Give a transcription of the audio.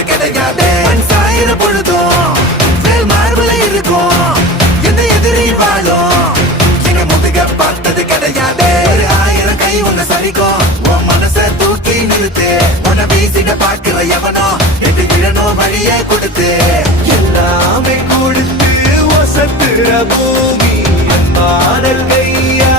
பார்த்தது கிடையாது. சாயிர பொழுதும் மார்புல இருக்கும் எந்த எதிரி வாழும் எங்க முதுக பார்த்தது கிடையாது. 1000 கை உன்னை சரிக்கும் உன் மனச தூக்கி நிறுத்து. உன்னை வீசிட பாக்குற எவனோ எது விழணும் வழிய கொடுத்து எல்லாமே கொடுத்து வசத்துற பூமி பாடல் கையா